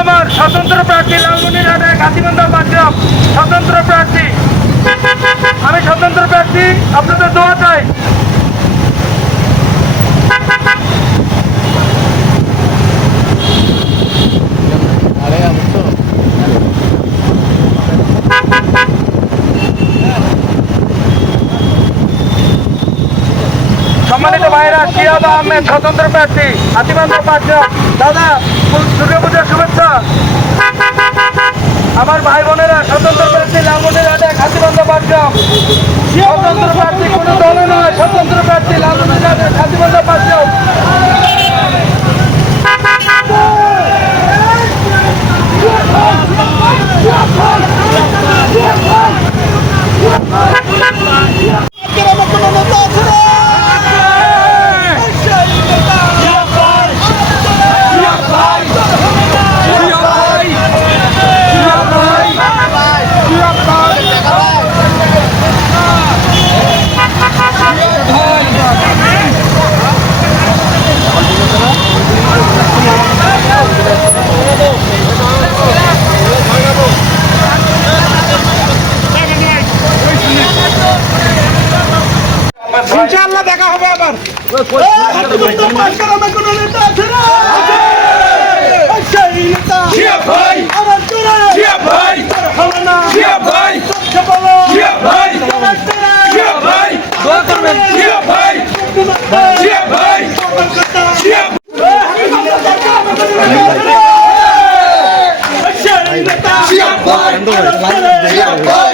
আমার স্বতন্ত্র প্রার্থী লালমনিরহাটে গাছিবান্ধা পাঁচগ্রাম স্বতন্ত্র প্রার্থী। আমি স্বতন্ত্র প্রার্থী আপনাদের দোয়া চাই। সম্মানিত ভাইরা সিয়াদ আহমেদ, স্বতন্ত্র প্রার্থী হাতিবান্ধা পাঁচগ্রাম দাদা দুর্গা পূজার শুভেচ্ছা। আমার ভাই বোনেরা, স্বতন্ত্র প্রার্থী লালমনির হাটে হাতিবান্ধা পাঁচগ্রাম স্বতন্ত্র প্রার্থী কোনো দলে নয়, স্বতন্ত্র প্রার্থী লালমনির হাটে হাতিবান্ধা পাঁচগ্রাম ইনশাআল্লাহ দেখা হবে আবার Siap, boy! Siap, boy!